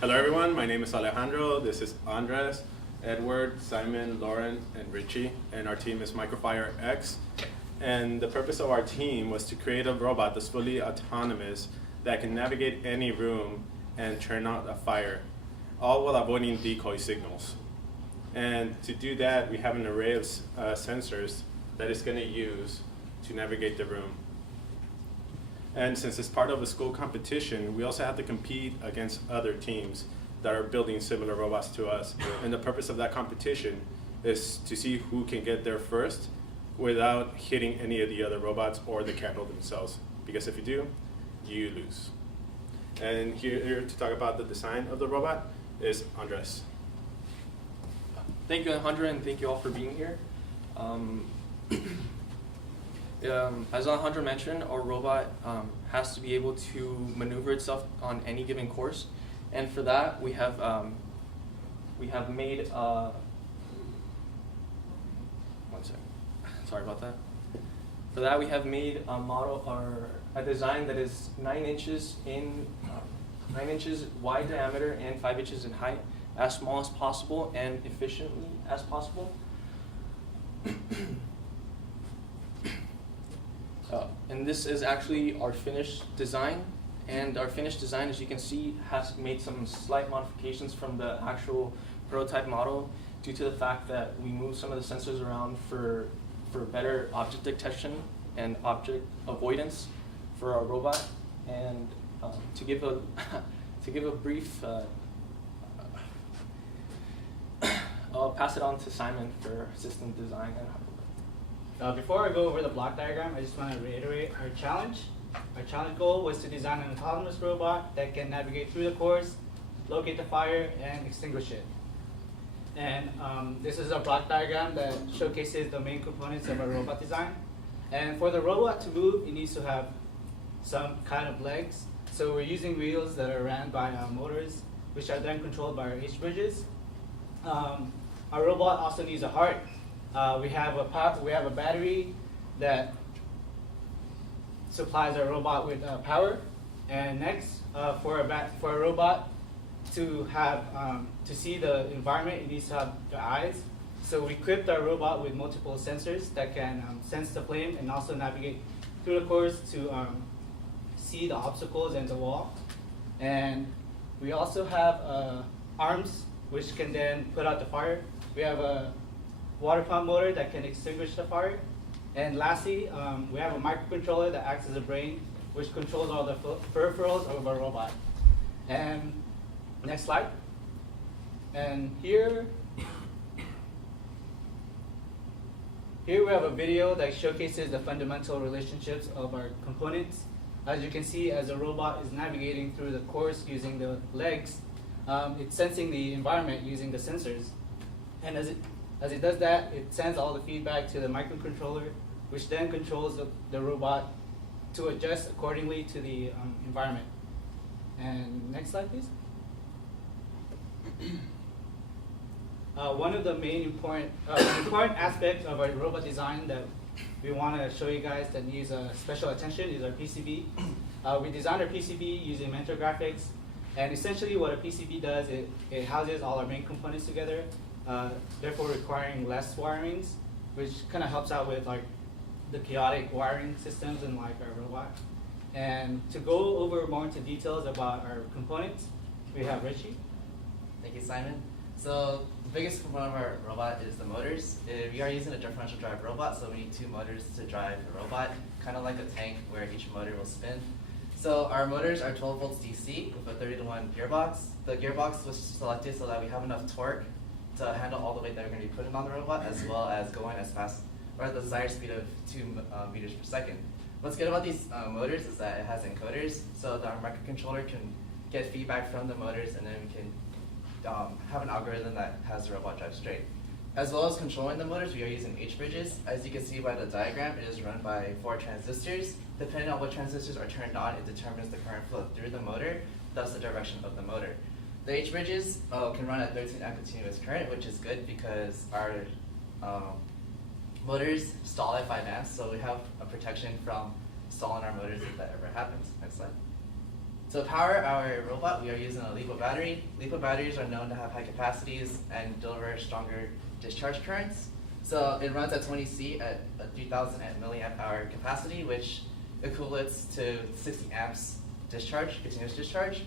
Hello everyone, my name is Alejandro, this is Andres, Edward, Simon, Lauren, and Richie, and our team is MicroFireX. And the purpose of our team was to create a robot that's fully autonomous that can navigate any room and turn out a fire, all while avoiding decoy signals. And to do that, we have an array of sensors that it's going to use to navigate the room. And since it's part of a school competition, we also have to compete against other teams that are building similar robots to us. And the purpose of that competition is to see who can get there first without hitting any of the other robots or the camera themselves. Because if you do, you lose. And here to talk about the design of the robot is Andres. Thank you, Alejandro, and thank you all for being here. As Alejandro mentioned, our robot has to be able to maneuver itself on any given course, and for that we have made one second. Sorry about that. For that we have made a model or a design that is 9 inches wide diameter and 5 inches in height, as small as possible and efficiently as possible. And this is actually our finished design. And our finished design, as you can see, has made some slight modifications from the actual prototype model due to the fact that we moved some of the sensors around for better object detection and object avoidance for our robot. And to give a brief, I'll pass it on to Simon for system design and hardware. Before I go over the block diagram, I just want to reiterate our challenge. Our challenge goal was to design an autonomous robot that can navigate through the course, locate the fire, and extinguish it. And this is a block diagram that showcases the main components of our robot design. And for the robot to move, it needs to have some kind of legs. So we're using wheels that are ran by motors, which are then controlled by our H-bridges. Our robot also needs a heart. We have a battery that supplies our robot with power. And next, for a robot to have to see the environment, it needs to have the eyes. So we equipped our robot with multiple sensors that can sense the flame and also navigate through the course to see the obstacles and the wall. And we also have arms which can then put out the fire. We have a water pump motor that can extinguish the fire. And lastly, we have a microcontroller that acts as a brain, which controls all the peripherals of our robot. And next slide. And here we have a video that showcases the fundamental relationships of our components. As you can see, as a robot is navigating through the course using the legs, it's sensing the environment using the sensors. And as it does that, it sends all the feedback to the microcontroller, which then controls the robot to adjust accordingly to the environment. And next slide, please. One of the main important aspects of our robot design that we want to show you guys that needs special attention is our PCB. We designed our PCB using Mentor graphics, and essentially what a PCB does, it houses all our main components together, therefore requiring less wirings, which kind of helps out with like the chaotic wiring systems in like our robot. And to go over more into details about our components, we have Richie. Thank you, Simon. So the biggest component of our robot is the motors. We are using a differential drive robot, so we need 2 motors to drive the robot, kind of like a tank where each motor will spin. So our motors are 12 volts DC with a 30-to-1 gearbox. The gearbox was selected so that we have enough torque to handle all the weight that we're going to be putting on the robot, as well as going as fast or at the desired speed of 2 meters per second. What's good about these motors is that it has encoders, so that our microcontroller can get feedback from the motors, and then we can have an algorithm that has the robot drive straight. As well as controlling the motors, we are using H-bridges. As you can see by the diagram, it is run by 4 transistors. Depending on what transistors are turned on, it determines the current flow through the motor, thus the direction of the motor. The H-bridges can run at 13 amp continuous current, which is good because our motors stall at 5 amps, so we have a protection from stalling our motors if that ever happens. Next slide. To power our robot, we are using a LiPo battery. LiPo batteries are known to have high capacities and deliver stronger discharge currents. So it runs at 20 C at a 3000 milliamp hour capacity, which equates to 60 amps discharge, continuous discharge.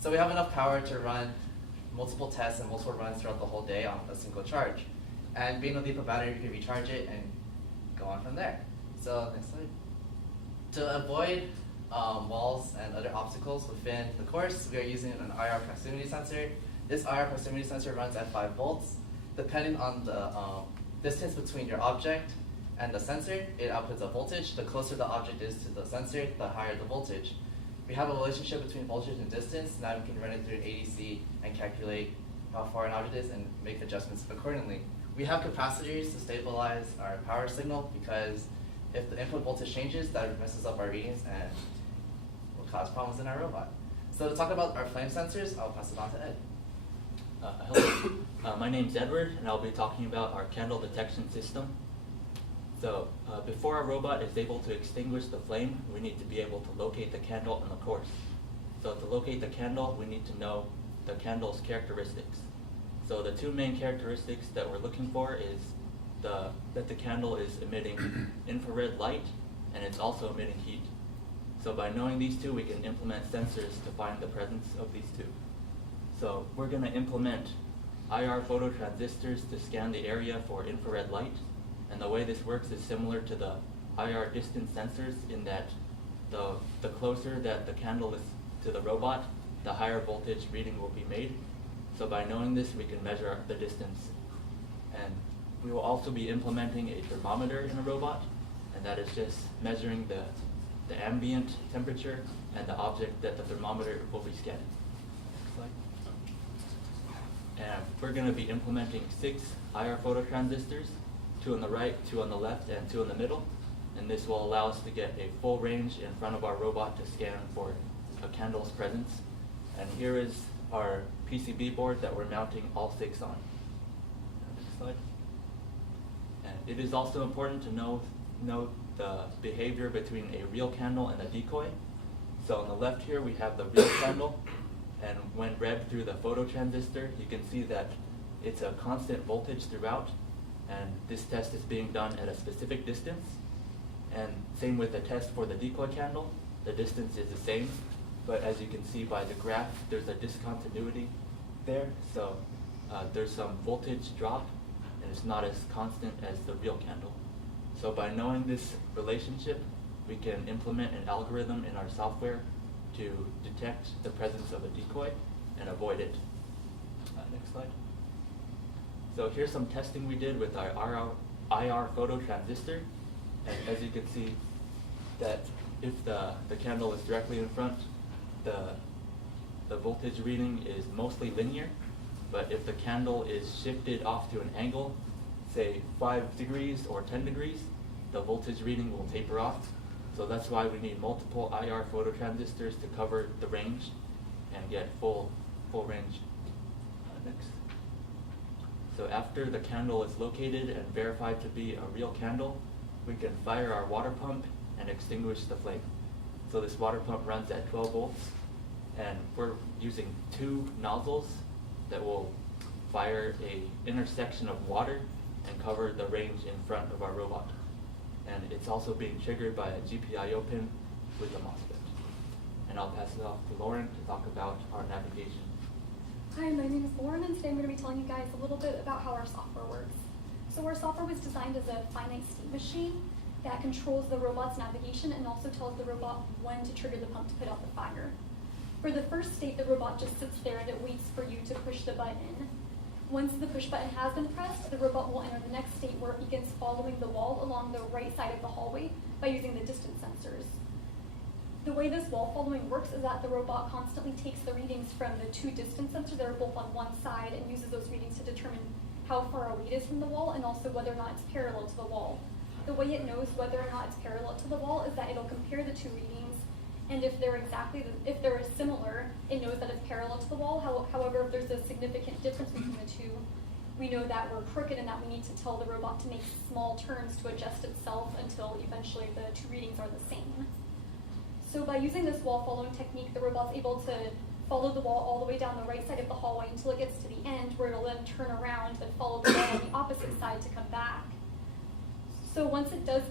So we have enough power to run multiple tests and multiple runs throughout the whole day on a single charge. And being a LiPo battery, you can recharge it and go on from there. So next slide. To avoid walls and other obstacles within the course, we are using an IR proximity sensor. This IR proximity sensor runs at 5 volts. Depending on the distance between your object and the sensor, it outputs a voltage. The closer the object is to the sensor, the higher the voltage. We have a relationship between voltage and distance. Now we can run it through an ADC and calculate how far an object is and make adjustments accordingly. We have capacitors to stabilize our power signal because if the input voltage changes, that messes up our readings and will cause problems in our robot. So to talk about our flame sensors, I'll pass it on to Ed. Hello, my name's Edward, and I'll be talking about our candle detection system. So before our robot is able to extinguish the flame, we need to be able to locate the candle in the course. So to locate the candle, we need to know the candle's characteristics. So the two main characteristics that we're looking for is that the candle is emitting infrared light, and it's also emitting heat. So by knowing these two, we can implement sensors to find the presence of these two. So we're going to implement IR phototransistors to scan the area for infrared light. And the way this works is similar to the IR distance sensors in that the closer that the candle is to the robot, the higher voltage reading will be made. So by knowing this, we can measure the distance. And we will also be implementing a thermometer in the robot, and that is just measuring the ambient temperature and the object that the thermometer will be scanning. Next slide. And we're going to be implementing 6 IR phototransistors, 2 on the right, 2 on the left, and 2 in the middle. And this will allow us to get a full range in front of our robot to scan for a candle's presence. And here is our PCB board that we're mounting all 6 on. Next slide. And it is also important to know the behavior between a real candle and a decoy. So on the left here we have the real candle, and when read through the phototransistor, you can see that it's a constant voltage throughout, and this test is being done at a specific distance. And same with the test for the decoy candle, the distance is the same, but as you can see by the graph, there's a discontinuity there, so there's some voltage drop, and it's not as constant as the real candle. So by knowing this relationship, we can implement an algorithm in our software to detect the presence of a decoy and avoid it. Next slide. So here's some testing we did with our IR phototransistor, and as you can see, that if the candle is directly in front, the voltage reading is mostly linear, but if the candle is shifted off to an angle, say 5 degrees or 10 degrees, the voltage reading will taper off. So that's why we need multiple IR phototransistors to cover the range and get full range. Next. So after the candle is located and verified to be a real candle, we can fire our water pump and extinguish the flame. So this water pump runs at 12 volts, and we're using 2 nozzles that will fire a intersection of water and cover the range in front of our robot. And it's also being triggered by a GPIO pin with a MOSFET. And I'll pass it off to Lauren to talk about our navigation. Hi, my name is Lauren, and today I'm going to be telling you guys a little bit about how our software works. So our software was designed as a finite state machine that controls the robot's navigation and also tells the robot when to trigger the pump to put out the fire. For the first state, the robot just sits there and it waits for you to push the button. Once the push button has been pressed, the robot will enter the next state where it begins following the wall along the right side of the hallway by using the distance sensors. The way this wall following works is that the robot constantly takes the readings from the 2 distance sensors that are both on one side and uses those readings to determine how far away it is from the wall and also whether or not it's parallel to the wall. The way it knows whether or not it's parallel to the wall is that it'll compare the 2 readings, and if they're similar, it knows that it's parallel to the wall. However, if there's a significant difference between the 2, we know that we're crooked and that we need to tell the robot to make small turns to adjust itself until eventually the 2 readings are the same. So by using this wall following technique, the robot's able to follow the wall all the way down the right side of the hallway until it gets to the end, where it'll then turn around and follow the wall on the opposite side to come back. So once it does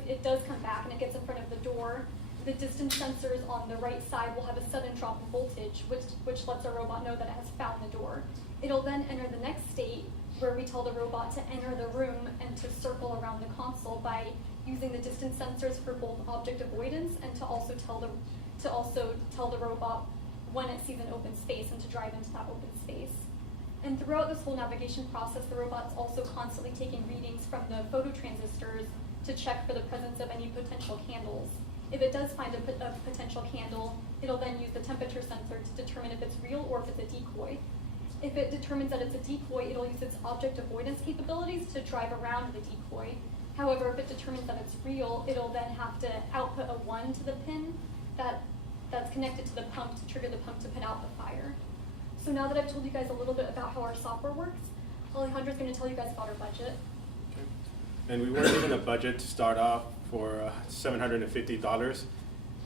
come back and it gets in front of the door, the distance sensors on the right side will have a sudden drop in voltage, which lets our robot know that it has found the door. It'll then enter the next state, where we tell the robot to enter the room and to circle around the console by using the distance sensors for both object avoidance and to also tell the robot when it sees an open space and to drive into that open space. And throughout this whole navigation process, the robot's also constantly taking readings from the phototransistors to check for the presence of any potential candles. If it does find a potential candle, it'll then use the temperature sensor to determine if it's real or if it's a decoy. If it determines that it's a decoy, it'll use its object avoidance capabilities to drive around the decoy. However, if it determines that it's real, it'll then have to output a 1 to the pin that's connected to the pump to trigger the pump to put out the fire. So now that I've told you guys a little bit about how our software works, Alejandra's going to tell you guys about our budget. Okay. And we weren't given a budget to start off for $750.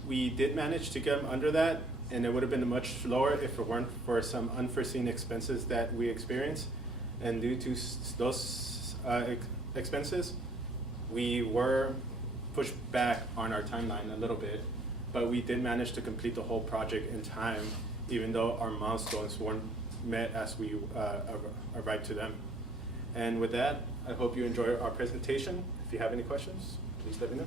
We did manage to get them under that, and it would have been much lower if it weren't for some unforeseen expenses that we experienced. And due to those expenses, we were pushed back on our timeline a little bit, but we did manage to complete the whole project in time, even though our milestones weren't met as we arrived to them. And with that, I hope you enjoy our presentation. If you have any questions, please let me know.